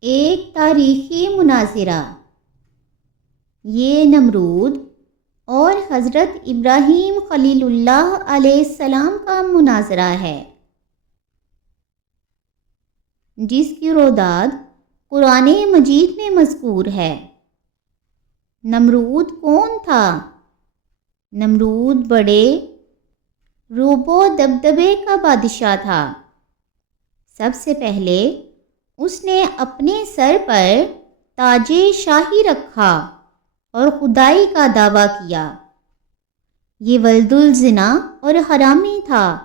ایک تاریخی مناظرہ۔ یہ نمرود اور حضرت ابراہیم خلیل اللہ علیہ السلام کا مناظرہ ہے۔ جس کی روداد قرآن مجید میں مذکور ہے۔ نمرود کون تھا؟ نمرود بڑے، روب و دبدبے کا بادشاہ تھا۔ سب سے پہلے اس نے اپنے سر پر تاج شاہی رکھا اور خدائی کا دعویٰ کیا۔ یہ ولد الزنا اور حرامی تھا۔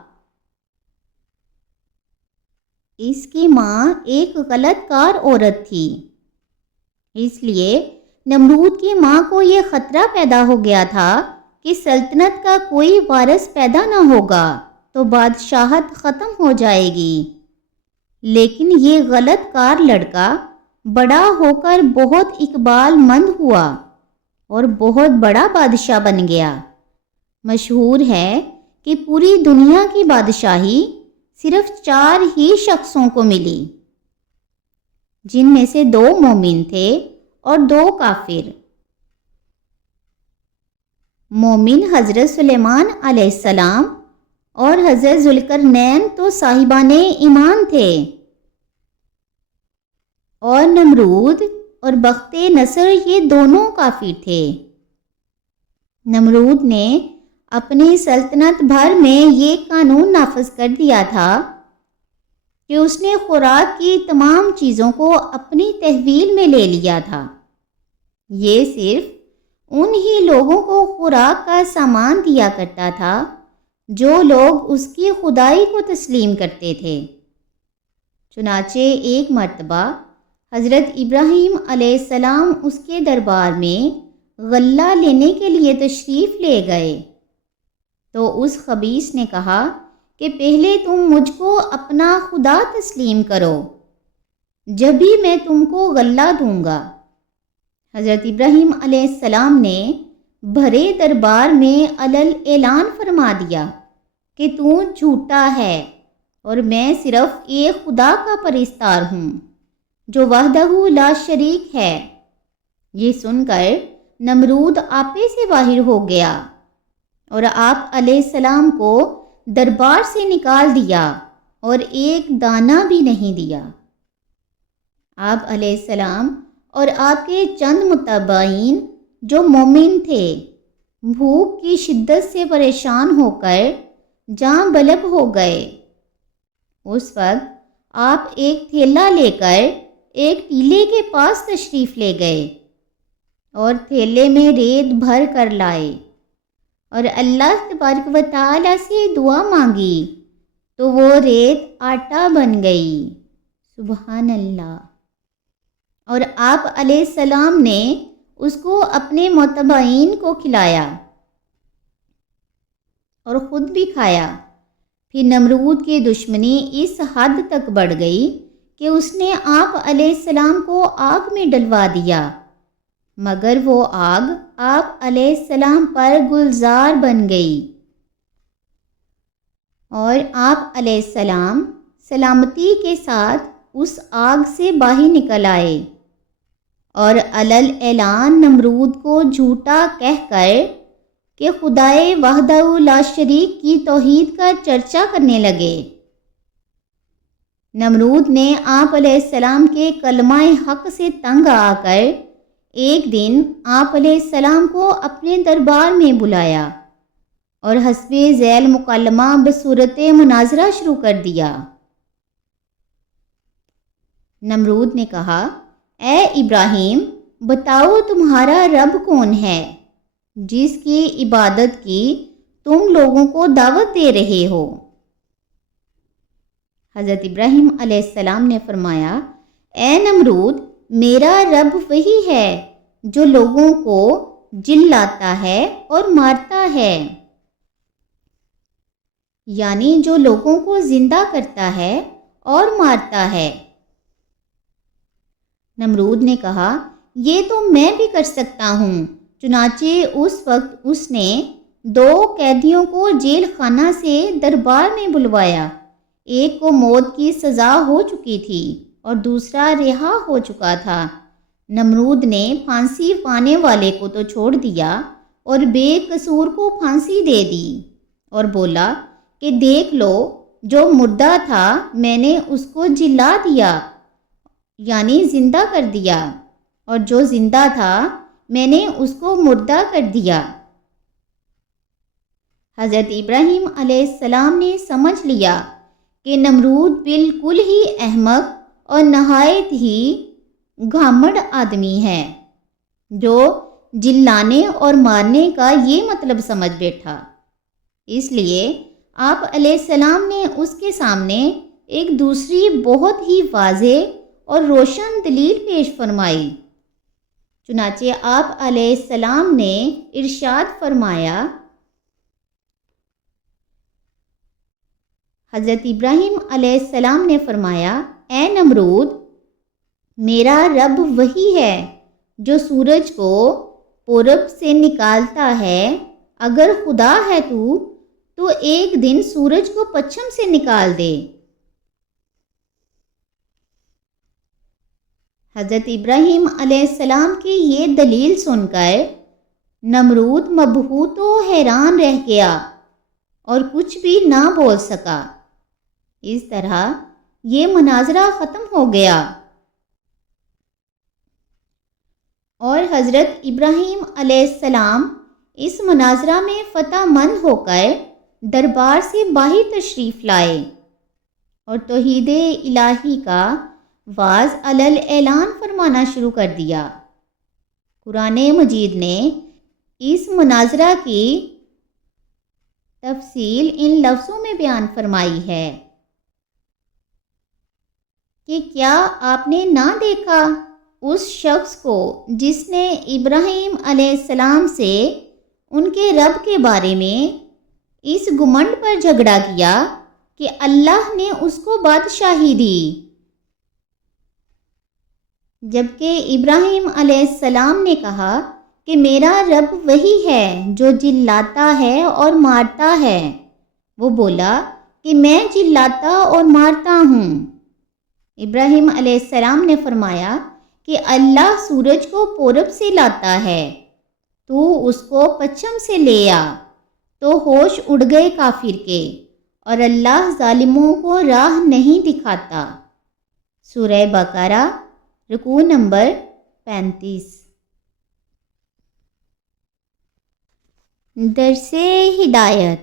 اس کی ماں ایک غلط کار عورت تھی۔ اس لیے نمرود کی ماں کو یہ خطرہ پیدا ہو گیا تھا کہ سلطنت کا کوئی وارث پیدا نہ ہوگا تو بادشاہت ختم ہو جائے گی۔ لیکن یہ غلط کار لڑکا بڑا ہو کر بہت اقبال مند ہوا اور بہت بڑا بادشاہ بن گیا۔ مشہور ہے کہ پوری دنیا کی بادشاہی صرف چار ہی شخصوں کو ملی، جن میں سے دو مومن تھے اور دو کافر۔ مومن حضرت سلیمان علیہ السلام اور حضرت ذلکر نین تو صاحبان ایمان تھے۔ اور نمرود اور بخت نصر یہ دونوں کافر تھے۔ نمرود نے اپنی سلطنت بھر میں یہ قانون نافذ کر دیا تھا کہ اس نے خوراک کی تمام چیزوں کو اپنی تحویل میں لے لیا تھا۔ یہ صرف ان ہی لوگوں کو خوراک کا سامان دیا کرتا تھا۔ جو لوگ اس کی خدائی کو تسلیم کرتے تھے۔ چنانچہ ایک مرتبہ حضرت ابراہیم علیہ السلام اس کے دربار میں غلہ لینے کے لیے تشریف لے گئے۔ تو اس خبیص نے کہا کہ پہلے تم مجھ کو اپنا خدا تسلیم کرو جب میں تم کو غلہ دوں گا۔ حضرت ابراہیم علیہ السلام نے بھرے دربار میں علل اعلان فرما دیا کہ تو جھوٹا ہے اور میں صرف ایک خدا کا پرستار ہوں جو وحدہ لا شریک ہے۔ یہ سن کر نمرود آپے سے باہر ہو گیا اور آپ علیہ السلام کو دربار سے نکال دیا اور ایک دانہ بھی نہیں دیا۔ آپ علیہ السلام اور آپ کے چند متبعین جو مومن تھے، بھوک کی شدت سے پریشان ہو کر جاں بلب ہو گئے۔ اس وقت آپ ایک تھیلا لے کر ایک ٹیلے کے پاس تشریف لے گئے اور تھیلے میں ریت بھر کر لائے۔ اور اللہ تبارک و تعالیٰ سے دعا مانگی تو وہ ریت آٹا بن گئی۔ سبحان اللہ۔ اور آپ علیہ السلام نے اس کو اپنے متبعین کو کھلایا اور خود بھی کھایا۔ پھر نمرود کی دشمنی اس حد تک بڑھ گئی کہ اس نے آپ علیہ السلام کو آگ میں ڈلوا دیا، مگر وہ آگ آپ علیہ السلام پر گلزار بن گئی۔ اور آپ علیہ السلام سلامتی کے ساتھ اس آگ سے باہر نکل آئے۔ اور علل اعلان نمرود کو جھوٹا کہہ کر کہ خدائے وحدہ لا شریک کی توحید کا چرچا کرنے لگے۔ نمرود نے آپ علیہ السلام کے کلمہ حق سے تنگ آ کر ایک دن آپ علیہ السلام کو اپنے دربار میں بلایا اور حسب ذیل مکالمہ بصورت مناظرہ شروع کر دیا۔ نمرود نے کہا اے ابراہیم، بتاؤ تمہارا رب کون ہے؟ جس کی عبادت کی تم لوگوں کو دعوت دے رہے ہو۔ حضرت ابراہیم علیہ السلام نے فرمایا، اے نمرود، میرا رب وہی ہے جو لوگوں کو جل لاتا ہے اور مارتا ہے۔ یعنی جو لوگوں کو زندہ کرتا ہے اور مارتا ہے۔ نمرود نے کہا، یہ تو میں بھی کر سکتا ہوں۔ چنانچہ اس وقت اس نے دو قیدیوں کو جیل خانہ سے دربار میں بلوایا۔ ایک کو موت کی سزا ہو چکی تھی اور دوسرا رہا ہو چکا تھا۔ نمرود نے پھانسی پانے والے کو تو چھوڑ دیا اور بے قصور کو پھانسی دے دی اور بولا کہ دیکھ لو، جو مردہ تھا، میں نے اس کو جلا دیا۔ یعنی زندہ کر دیا۔ اور جو زندہ تھا، میں نے اس کو مردہ کر دیا۔ حضرت ابراہیم علیہ السلام نے سمجھ لیا کہ نمرود بالکل ہی احمق اور نہایت ہی گھامڑ آدمی ہے، جو جلانے اور مارنے کا یہ مطلب سمجھ بیٹھا۔ اس لیے آپ علیہ السلام نے اس کے سامنے ایک دوسری بہت ہی واضح اور روشن دلیل پیش فرمائی۔ چنانچہ آپ علیہ السلام نے ارشاد فرمایا، حضرت ابراہیم علیہ السلام نے فرمایا، اے نمرود، میرا رب وہی ہے جو سورج کو پورب سے نکالتا ہے۔ اگر خدا ہے تو تو ایک دن سورج کو پچھم سے نکال دے۔ حضرت ابراہیم علیہ السلام کی یہ دلیل سن کر نمرود مبہوت و حیران رہ گیا اور کچھ بھی نہ بول سکا۔ اس طرح یہ مناظرہ ختم ہو گیا۔ اور حضرت ابراہیم علیہ السلام اس مناظرہ میں فتح مند ہو کر دربار سے باہر تشریف لائے اور توحید الہی کا واز علل اعلان فرمانا شروع کر دیا۔ قرآن مجید نے اس مناظرہ کی تفصیل ان لفظوں میں بیان فرمائی ہے کہ کیا آپ نے نہ دیکھا اس شخص کو جس نے ابراہیم علیہ السلام سے ان کے رب کے بارے میں اس گمنڈ پر جھگڑا کیا کہ اللہ نے اس کو بادشاہی دی؟ جبکہ ابراہیم علیہ السلام نے کہا کہ میرا رب وہی ہے جو جلاتا ہے اور مارتا ہے۔ وہ بولا کہ میں جلاتا اور مارتا ہوں۔ ابراہیم علیہ السلام نے فرمایا کہ اللہ سورج کو پورب سے لاتا ہے، تو اس کو پچھم سے لے آ۔ تو ہوش اڑ گئے کافر کے اور اللہ ظالموں کو راہ نہیں دکھاتا۔ سورہ بقرہ رکو نمبر پینتیس۔ درس ہدایت۔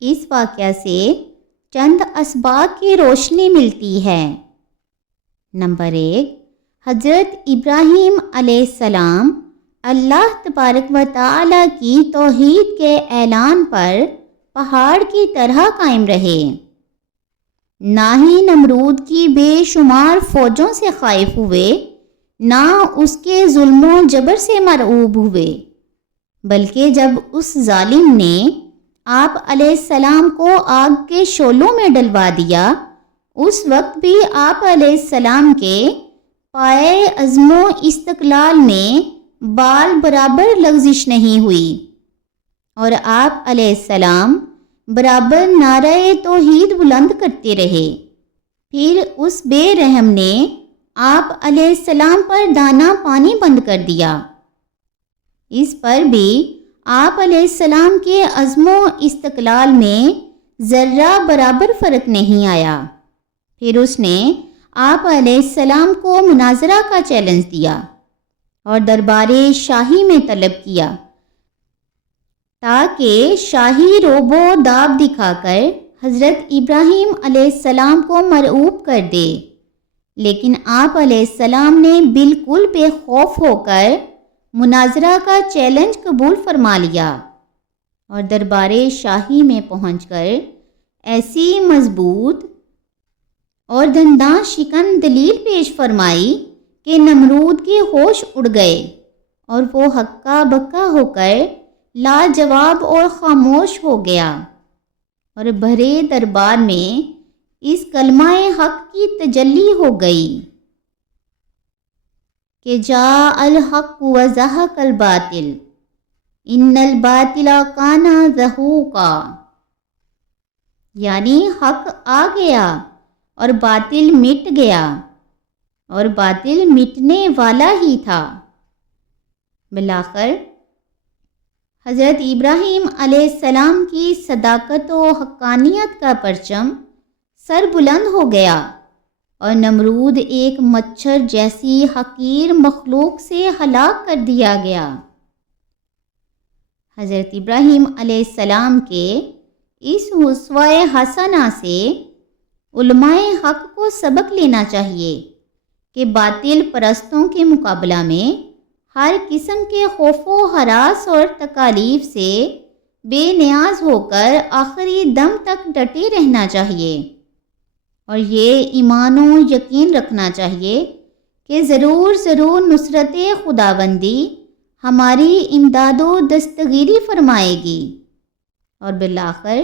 اس واقعہ سے چند اسباق کی روشنی ملتی ہے۔ نمبر ایک، حضرت ابراہیم علیہ السلام اللہ تبارک و تعالی کی توحید کے اعلان پر پہاڑ کی طرح قائم رہے۔ نہ ہی نمرود کی بے شمار فوجوں سے خائف ہوئے، نہ اس کے ظلم و جبر سے مرعوب ہوئے، بلکہ جب اس ظالم نے آپ علیہ السلام کو آگ کے شولوں میں ڈلوا دیا، اس وقت بھی آپ علیہ السلام کے پائے عزم و استقلال میں بال برابر لغزش نہیں ہوئی۔ اور آپ علیہ السلام برابر نعرہ توحید بلند کرتے رہے۔ پھر اس بے رحم نے آپ علیہ السلام پر دانہ پانی بند کر دیا۔ اس پر بھی آپ علیہ السلام کے عزم و استقلال میں ذرہ برابر فرق نہیں آیا۔ پھر اس نے آپ علیہ السلام کو مناظرہ کا چیلنج دیا اور دربار شاہی میں طلب کیا۔ تاکہ شاہی روب و داب دکھا کر حضرت ابراہیم علیہ السلام کو مرعوب کر دے۔ لیکن آپ علیہ السلام نے بالکل بے خوف ہو کر مناظرہ کا چیلنج قبول فرما لیا اور دربار شاہی میں پہنچ کر ایسی مضبوط اور دنداں شکن دلیل پیش فرمائی کہ نمرود کے ہوش اڑ گئے اور وہ ہکا بکا ہو کر لاجواب اور خاموش ہو گیا اور بھرے دربار میں اس کلمہ حق کی تجلی ہو گئی کہ جا الحق و الباطل، ان الباطل کانا زہو کا یعنی حق آ گیا اور باطل مٹ گیا اور باطل مٹنے والا ہی تھا۔ بلاخر حضرت ابراہیم علیہ السلام کی صداقت و حقانیت کا پرچم سر بلند ہو گیا اور نمرود ایک مچھر جیسی حقیر مخلوق سے ہلاک کر دیا گیا۔ حضرت ابراہیم علیہ السلام کے اس حسوائے حسنہ سے علماء حق کو سبق لینا چاہیے کہ باطل پرستوں کے مقابلہ میں ہر قسم کے خوف و حراس اور تکالیف سے بے نیاز ہو کر آخری دم تک ڈٹے رہنا چاہیے۔ اور یہ ایمان و یقین رکھنا چاہیے کہ ضرور ضرور نصرت خدا بندی ہماری امداد و دستگیری فرمائے گی۔ اور بالآخر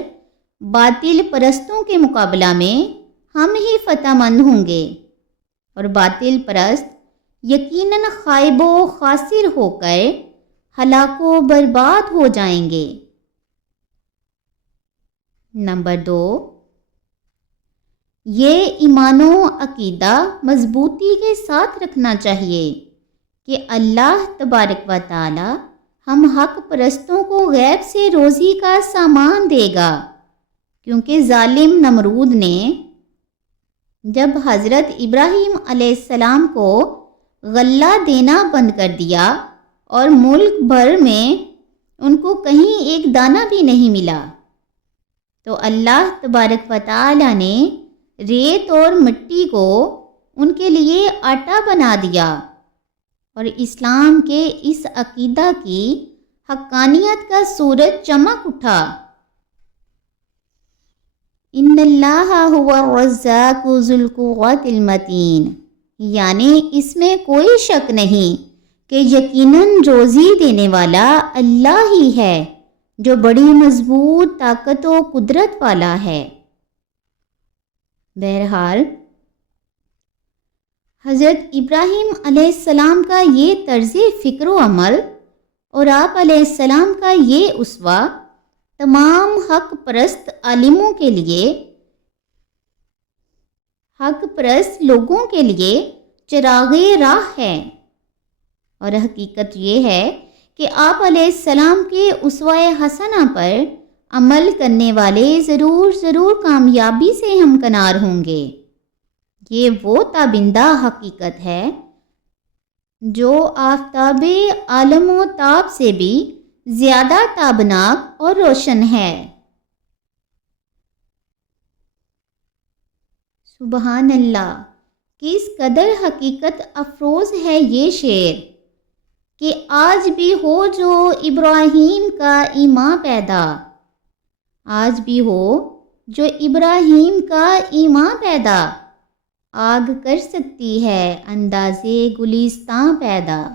باطل پرستوں کے مقابلہ میں ہم ہی فتح مند ہوں گے۔ اور باطل پرست یقیناً خائب و خاصر ہو کر ہلاک و برباد ہو جائیں گے۔ نمبر دو، یہ ایمان و عقیدہ مضبوطی کے ساتھ رکھنا چاہیے کہ اللہ تبارک و تعالی ہم حق پرستوں کو غیب سے روزی کا سامان دے گا۔ کیونکہ ظالم نمرود نے جب حضرت ابراہیم علیہ السلام کو غلہ دینا بند کر دیا اور ملک بھر میں ان کو کہیں ایک دانہ بھی نہیں ملا۔ تو اللہ تبارک و تعالی نے ریت اور مٹی کو ان کے لیے آٹا بنا دیا اور اسلام کے اس عقیدہ کی حقانیت کا سورج چمک اٹھا۔ ان اللہ هو الرزاق ذو القوت المتین۔ یعنی اس میں کوئی شک نہیں کہ یقیناً روزی دینے والا اللہ ہی ہے، جو بڑی مضبوط طاقت و قدرت والا ہے۔ بہرحال، حضرت ابراہیم علیہ السلام کا یہ طرز فکر و عمل اور آپ علیہ السلام کا یہ اسوا تمام حق پرست عالموں کے لیے حق پرست لوگوں کے لیے چراغ راہ ہے۔ اور حقیقت یہ ہے کہ آپ علیہ السلام کے اسوائے حسنہ پر عمل کرنے والے ضرور ضرور کامیابی سے ہمکنار ہوں گے۔ یہ وہ تابندہ حقیقت ہے جو آفتاب عالم و تاب سے بھی زیادہ تابناک اور روشن ہے۔ سبحان اللہ۔ کس قدر حقیقت افروز ہے یہ شعر کہ آج بھی ہو جو ابراہیم کا ایمان پیدا۔ آج بھی ہو جو ابراہیم کا ایمان پیدا۔ آگ کر سکتی ہے انداز گلستان پیدا۔